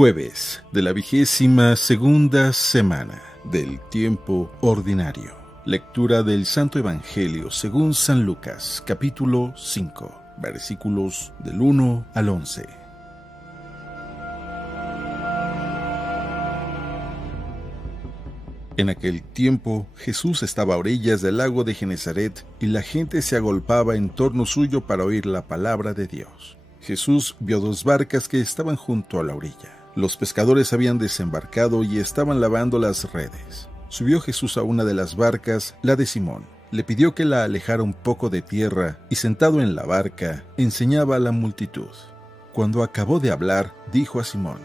Jueves de la 22ª semana del tiempo ordinario. Lectura del Santo Evangelio según San Lucas, capítulo 5, versículos del 1 al 11. En aquel tiempo, Jesús estaba a orillas del lago de Genesaret y la gente se agolpaba en torno suyo para oír la palabra de Dios. Jesús vio dos barcas que estaban junto a la orilla. Los pescadores habían desembarcado y estaban lavando las redes. Subió Jesús a una de las barcas, la de Simón. Le pidió que la alejara un poco de tierra y sentado en la barca, enseñaba a la multitud. Cuando acabó de hablar, dijo a Simón: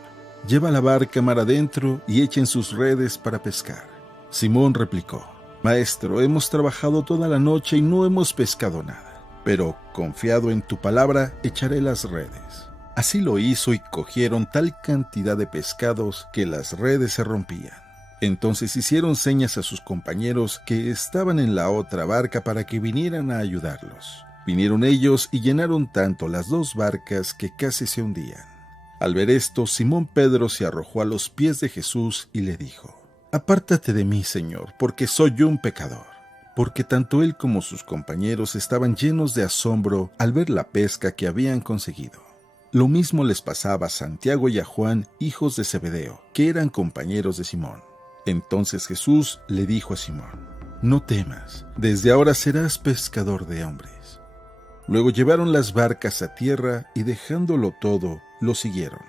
«Lleva la barca mar adentro y echen sus redes para pescar». Simón replicó: «Maestro, hemos trabajado toda la noche y no hemos pescado nada, pero confiado en tu palabra, echaré las redes». Así lo hizo y cogieron tal cantidad de pescados que las redes se rompían. Entonces hicieron señas a sus compañeros que estaban en la otra barca para que vinieran a ayudarlos. Vinieron ellos y llenaron tanto las dos barcas que casi se hundían. Al ver esto, Simón Pedro se arrojó a los pies de Jesús y le dijo: «Apártate de mí, Señor, porque soy un pecador». Porque tanto él como sus compañeros estaban llenos de asombro al ver la pesca que habían conseguido. Lo mismo les pasaba a Santiago y a Juan, hijos de Zebedeo, que eran compañeros de Simón. Entonces Jesús le dijo a Simón: «No temas, desde ahora serás pescador de hombres». Luego llevaron las barcas a tierra y dejándolo todo, lo siguieron.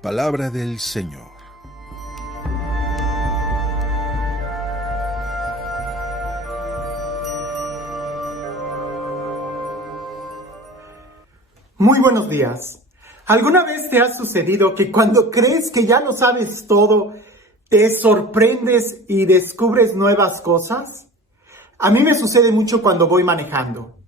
Palabra del Señor. Muy buenos días. ¿Alguna vez te ha sucedido que cuando crees que ya lo sabes todo, te sorprendes y descubres nuevas cosas? A mí me sucede mucho cuando voy manejando.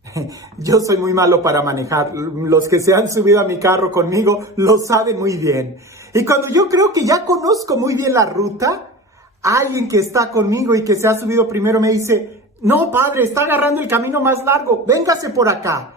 Yo soy muy malo para manejar. Los que se han subido a mi carro conmigo lo saben muy bien. Y cuando yo creo que ya conozco muy bien la ruta, alguien que está conmigo y que se ha subido primero me dice: «No, padre, está agarrando el camino más largo, véngase por acá».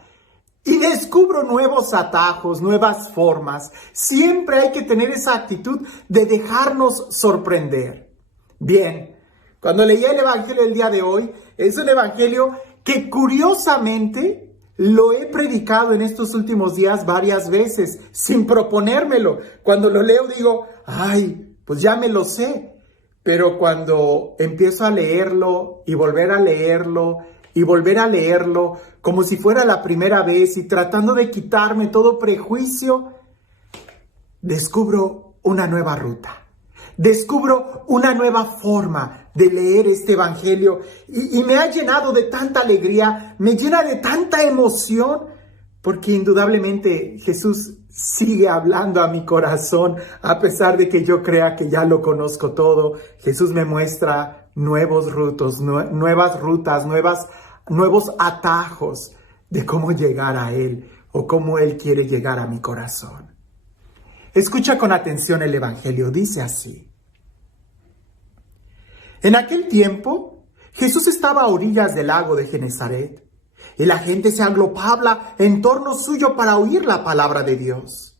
Y descubro nuevos atajos, nuevas formas. Siempre hay que tener esa actitud de dejarnos sorprender. Bien, cuando leí el Evangelio del día de hoy, es un Evangelio que curiosamente lo he predicado en estos últimos días varias veces, sin proponérmelo. Cuando lo leo digo: «Ay, pues ya me lo sé». Pero cuando empiezo a leerlo y volver a leerlo y volver a leerlo como si fuera la primera vez y tratando de quitarme todo prejuicio, descubro una nueva ruta, descubro una nueva forma de leer este Evangelio y me ha llenado de tanta alegría, me llena de tanta emoción, porque indudablemente Jesús sigue hablando a mi corazón, a pesar de que yo crea que ya lo conozco todo. Jesús me muestra nuevos nuevas rutas, nuevos atajos de cómo llegar a Él o cómo Él quiere llegar a mi corazón. Escucha con atención el Evangelio, dice así: En aquel tiempo, Jesús estaba a orillas del lago de Genesaret, y la gente se aglopaba en torno suyo para oír la palabra de Dios.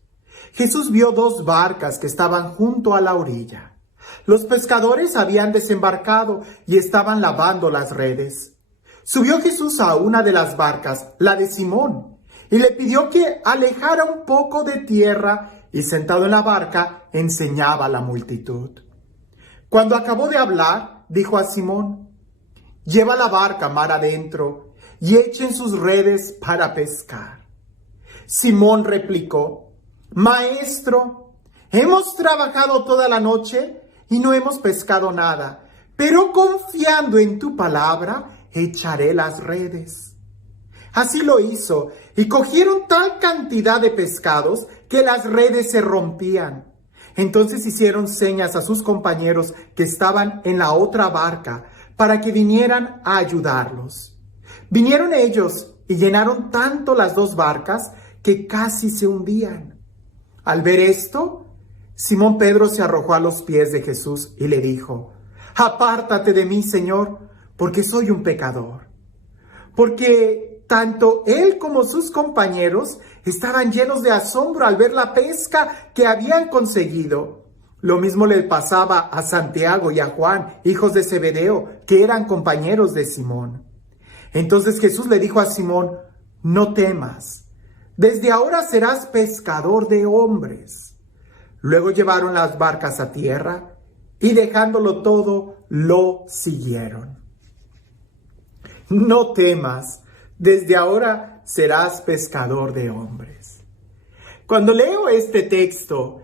Jesús vio dos barcas que estaban junto a la orilla. Los pescadores habían desembarcado y estaban lavando las redes. Subió Jesús a una de las barcas, la de Simón, y le pidió que alejara un poco de tierra, y sentado en la barca, enseñaba a la multitud. Cuando acabó de hablar, dijo a Simón: «Lleva la barca mar adentro y echen sus redes para pescar». Simón replicó: «Maestro, hemos trabajado toda la noche y no hemos pescado nada, pero confiando en tu palabra, echaré las redes». Así lo hizo, y cogieron tal cantidad de pescados que las redes se rompían. Entonces hicieron señas a sus compañeros que estaban en la otra barca para que vinieran a ayudarlos. Vinieron ellos y llenaron tanto las dos barcas que casi se hundían. Al ver esto, Simón Pedro se arrojó a los pies de Jesús y le dijo: «Apártate de mí, Señor, porque soy un pecador». Porque Tanto él como sus compañeros estaban llenos de asombro al ver la pesca que habían conseguido. Lo mismo le pasaba a Santiago y a Juan, hijos de Zebedeo, que eran compañeros de Simón. Entonces Jesús le dijo a Simón: no temas, desde ahora serás pescador de hombres. Luego llevaron las barcas a tierra y dejándolo todo, lo siguieron. No temas, desde ahora serás pescador de hombres. Cuando leía este texto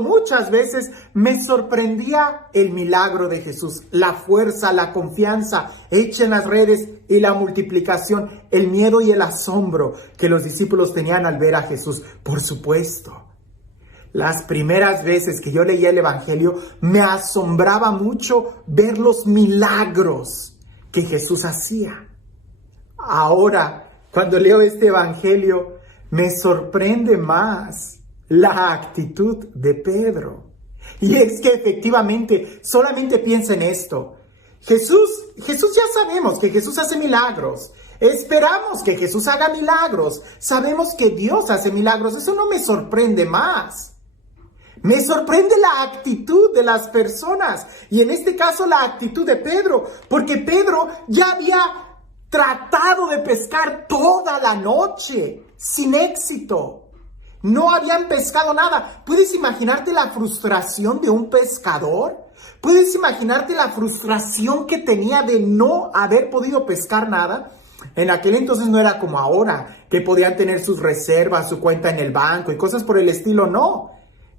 muchas veces me sorprendía el milagro de Jesús, la fuerza, la confianza hecha en las redes y la multiplicación, el miedo y el asombro que los discípulos tenían al ver a Jesús. Por supuesto, las primeras veces que yo leía el Evangelio me asombraba mucho ver los milagros que Jesús hacía. Ahora, cuando leo este Evangelio, me sorprende más la actitud de Pedro. Y es que efectivamente, solamente piensa en esto. Jesús ya sabemos que Jesús hace milagros. Esperamos que Jesús haga milagros. Sabemos que Dios hace milagros. Eso no me sorprende más. Me sorprende la actitud de las personas. Y en este caso la actitud de Pedro. Porque Pedro ya había tratado de pescar toda la noche sin éxito. No habían pescado nada. ¿Puedes imaginarte la frustración de un pescador? ¿Puedes imaginarte la frustración que tenía de no haber podido pescar nada? En aquel entonces no era como ahora, que podían tener sus reservas, su cuenta en el banco y cosas por el estilo. No.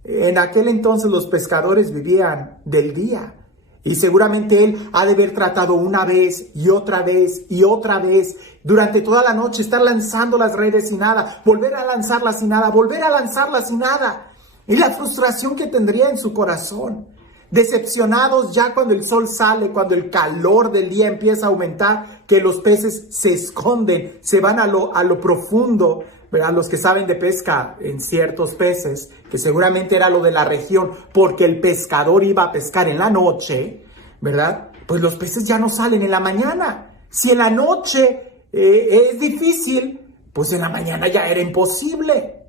En aquel entonces los pescadores vivían del día. Y seguramente él ha de haber tratado una vez y otra vez y otra vez durante toda la noche, estar lanzando las redes y nada, volver a lanzarlas y nada, volver a lanzarlas y nada. Y la frustración que tendría en su corazón. Decepcionados ya cuando el sol sale, cuando el calor del día empieza a aumentar, que los peces se esconden, se van a lo profundo. ¿Verdad? Los que saben de pesca en ciertos peces, que seguramente era lo de la región, porque el pescador iba a pescar en la noche, ¿verdad? Pues los peces ya no salen en la mañana. Si en la noche es difícil, pues en la mañana ya era imposible.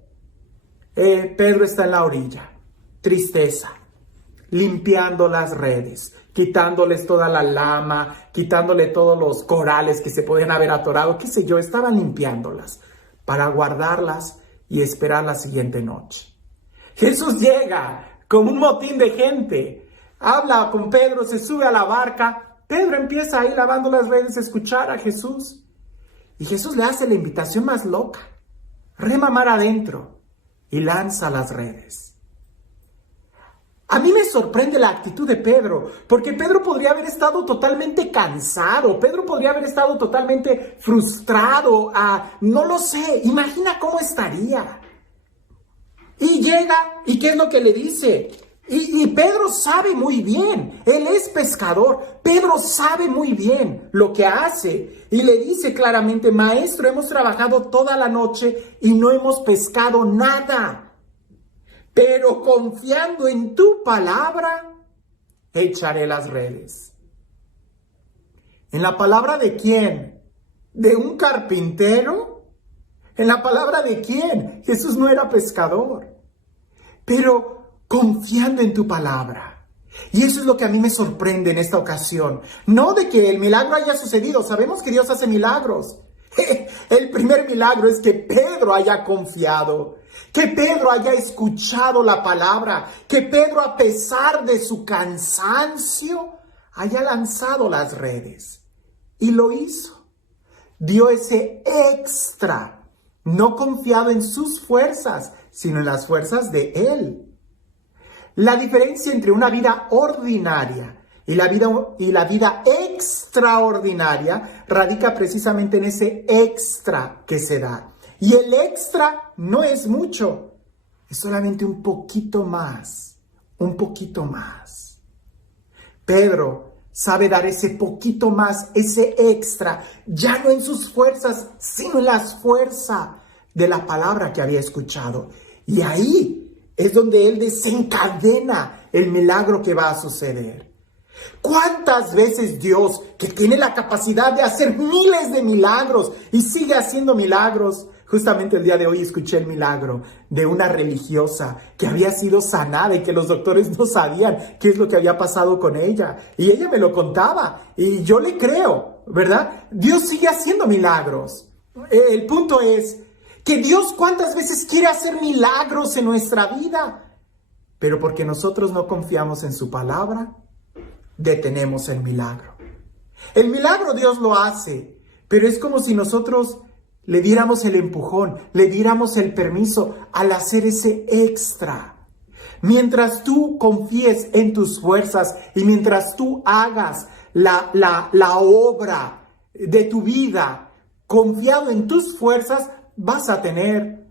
Pedro está en la orilla, tristeza, limpiando las redes, quitándoles toda la lama, quitándole todos los corales que se podían haber atorado, qué sé yo, estaban limpiándolas para guardarlas y esperar la siguiente noche. Jesús llega con un motín de gente, habla con Pedro, se sube a la barca. Pedro empieza ahí lavando las redes a escuchar a Jesús. Y Jesús le hace la invitación más loca: rema mar adentro y lanza las redes. A mí me sorprende la actitud de Pedro, porque Pedro podría haber estado totalmente cansado, Pedro podría haber estado totalmente frustrado, no lo sé, imagina cómo estaría. Y llega, ¿y qué es lo que le dice? Y Pedro sabe muy bien, él es pescador, Pedro sabe muy bien lo que hace. Y le dice claramente: maestro, hemos trabajado toda la noche y no hemos pescado nada. Pero confiando en tu palabra, echaré las redes. ¿En la palabra de quién? ¿De un carpintero? ¿En la palabra de quién? Jesús no era pescador. Pero confiando en tu palabra. Y eso es lo que a mí me sorprende en esta ocasión. No de que el milagro haya sucedido. Sabemos que Dios hace milagros. El primer milagro es que Pedro haya confiado, que Pedro haya escuchado la palabra, que Pedro, a pesar de su cansancio, haya lanzado las redes. Y lo hizo. Dio ese extra, no confiado en sus fuerzas, sino en las fuerzas de él. La diferencia entre una vida ordinaria y la vida extraordinaria radica precisamente en ese extra que se da. Y el extra no es mucho, es solamente un poquito más, un poquito más. Pedro sabe dar ese poquito más, ese extra, ya no en sus fuerzas, sino en las fuerzas de la palabra que había escuchado. Y ahí es donde él desencadena el milagro que va a suceder. ¿Cuántas veces Dios, que tiene la capacidad de hacer miles de milagros y sigue haciendo milagros? Justamente el día de hoy escuché el milagro de una religiosa que había sido sanada y que los doctores no sabían qué es lo que había pasado con ella. Y ella me lo contaba y yo le creo, ¿verdad? Dios sigue haciendo milagros. El punto es que Dios cuántas veces quiere hacer milagros en nuestra vida, pero porque nosotros no confiamos en su palabra, detenemos el milagro. El milagro Dios lo hace, pero es como si nosotros le diéramos el empujón, le diéramos el permiso al hacer ese extra. Mientras tú confíes en tus fuerzas y mientras tú hagas la obra de tu vida confiado en tus fuerzas, vas a tener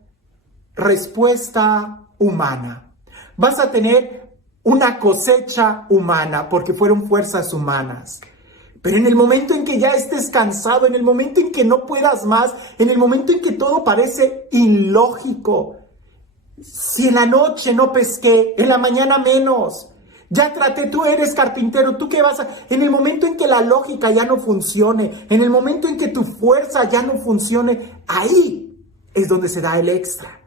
respuesta humana. Vas a tener una cosecha humana porque fueron fuerzas humanas. Pero en el momento en que ya estés cansado, en el momento en que no puedas más, en el momento en que todo parece ilógico, si en la noche no pesqué, en la mañana menos, ya traté, tú eres carpintero, tú qué vas a... En el momento en que la lógica ya no funcione, en el momento en que tu fuerza ya no funcione, ahí es donde se da el extra.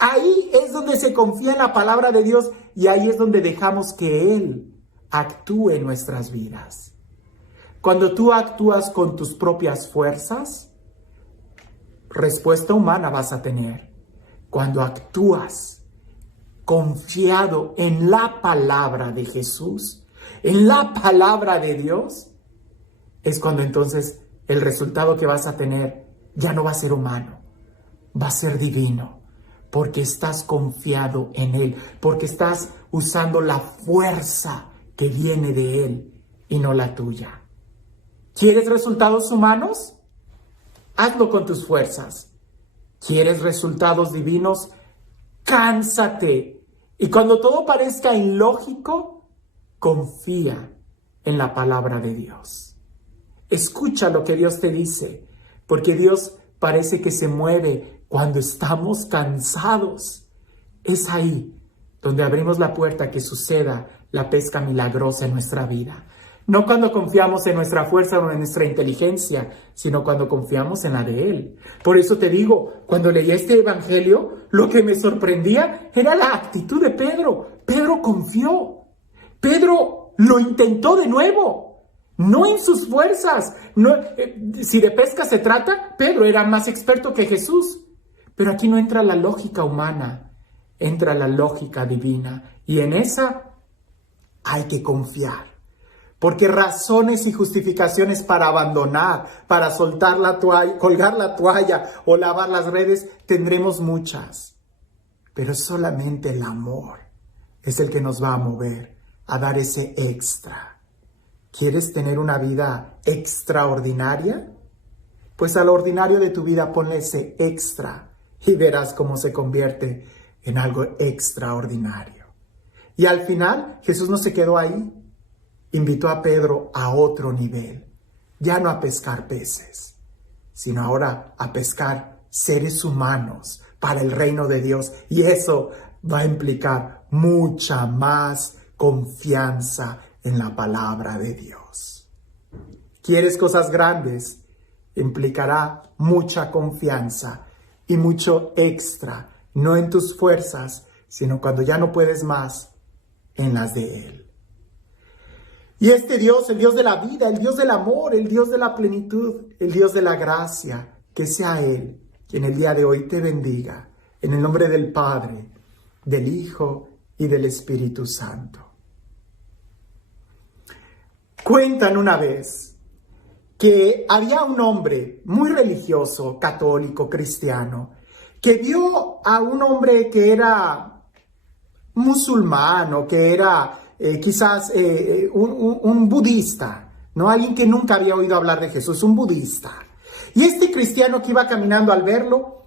Ahí es donde se confía en la palabra de Dios y ahí es donde dejamos que Él actúe en nuestras vidas. Cuando tú actúas con tus propias fuerzas, respuesta humana vas a tener. Cuando actúas confiado en la palabra de Jesús, en la palabra de Dios, es cuando entonces el resultado que vas a tener ya no va a ser humano, va a ser divino, porque estás confiado en Él, porque estás usando la fuerza que viene de Él y no la tuya. ¿Quieres resultados humanos? Hazlo con tus fuerzas. ¿Quieres resultados divinos? Cánsate. Y cuando todo parezca ilógico, confía en la palabra de Dios. Escucha lo que Dios te dice, porque Dios parece que se mueve cuando estamos cansados. Es ahí donde abrimos la puerta a que suceda la pesca milagrosa en nuestra vida. No cuando confiamos en nuestra fuerza o en nuestra inteligencia, sino cuando confiamos en la de Él. Por eso te digo, cuando leí este evangelio, lo que me sorprendía era la actitud de Pedro. Pedro confió. Pedro lo intentó de nuevo. No en sus fuerzas. No, si de pesca se trata, Pedro era más experto que Jesús. Pero aquí no entra la lógica humana, entra la lógica divina. Y en esa hay que confiar. Porque razones y justificaciones para abandonar, para soltar la toalla, colgar la toalla o lavar las redes, tendremos muchas. Pero solamente el amor es el que nos va a mover a dar ese extra. ¿Quieres tener una vida extraordinaria? Pues a lo ordinario de tu vida ponle ese extra y verás cómo se convierte en algo extraordinario. Y al final Jesús no se quedó ahí. Invitó a Pedro a otro nivel, ya no a pescar peces, sino ahora a pescar seres humanos para el reino de Dios. Y eso va a implicar mucha más confianza en la palabra de Dios. ¿Quieres cosas grandes? Implicará mucha confianza y mucho extra, no en tus fuerzas, sino cuando ya no puedes más, en las de Él. Y este Dios, el Dios de la vida, el Dios del amor, el Dios de la plenitud, el Dios de la gracia, que sea Él quien el día de hoy te bendiga, en el nombre del Padre, del Hijo y del Espíritu Santo. Cuentan una vez que había un hombre muy religioso, católico, cristiano, que vio a un hombre que era musulmán o que era quizás un budista, ¿no? Alguien que nunca había oído hablar de Jesús, un budista. Y este cristiano que iba caminando al verlo,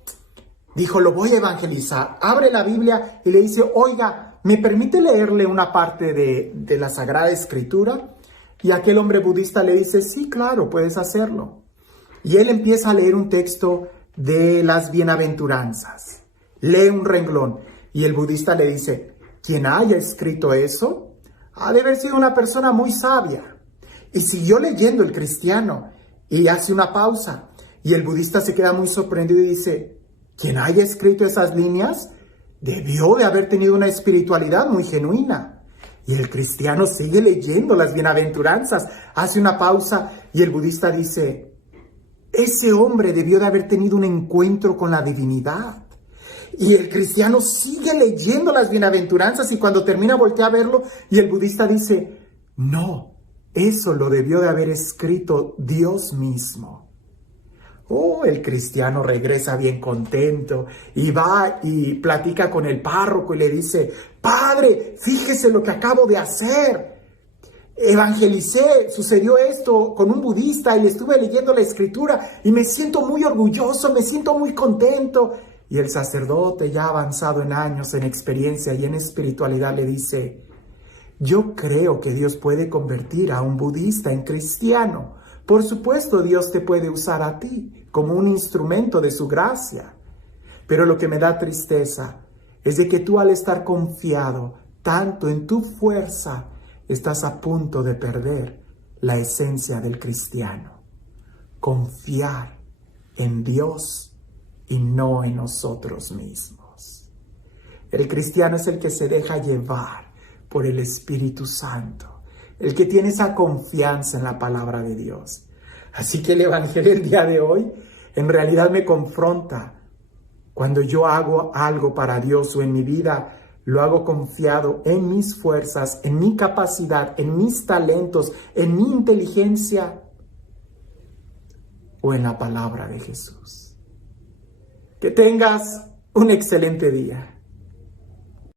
dijo, lo voy a evangelizar. Abre la Biblia y le dice, oiga, ¿me permite leerle una parte de la Sagrada Escritura? Y aquel hombre budista le dice, sí, claro, puedes hacerlo. Y él empieza a leer un texto de las bienaventuranzas. Lee un renglón y el budista le dice, quien haya escrito eso, Ha de haber sido una persona muy sabia. Y siguió leyendo el cristiano y hace una pausa. Y el budista se queda muy sorprendido y dice, quien haya escrito esas líneas debió de haber tenido una espiritualidad muy genuina. Y el cristiano sigue leyendo las bienaventuranzas, hace una pausa y el budista dice, ese hombre debió de haber tenido un encuentro con la divinidad. Y el cristiano sigue leyendo las bienaventuranzas y cuando termina voltea a verlo y el budista dice, no, eso lo debió de haber escrito Dios mismo. Oh, el cristiano regresa bien contento y va y platica con el párroco y le dice, Padre, fíjese lo que acabo de hacer. Evangelicé, sucedió esto con un budista y estuve leyendo la escritura y me siento muy orgulloso, me siento muy contento. Y el sacerdote, ya avanzado en años, en experiencia y en espiritualidad, le dice, yo creo que Dios puede convertir a un budista en cristiano. Por supuesto, Dios te puede usar a ti como un instrumento de su gracia. Pero lo que me da tristeza es de que tú al estar confiado tanto en tu fuerza, estás a punto de perder la esencia del cristiano. Confiar en Dios y no en nosotros mismos. El cristiano es el que se deja llevar por el Espíritu Santo, el que tiene esa confianza en la palabra de Dios. Así que el Evangelio el día de hoy en realidad me confronta. Cuando yo hago algo para Dios o en mi vida, lo hago confiado en mis fuerzas, en mi capacidad, en mis talentos, en mi inteligencia o en la palabra de Jesús. Que tengas un excelente día.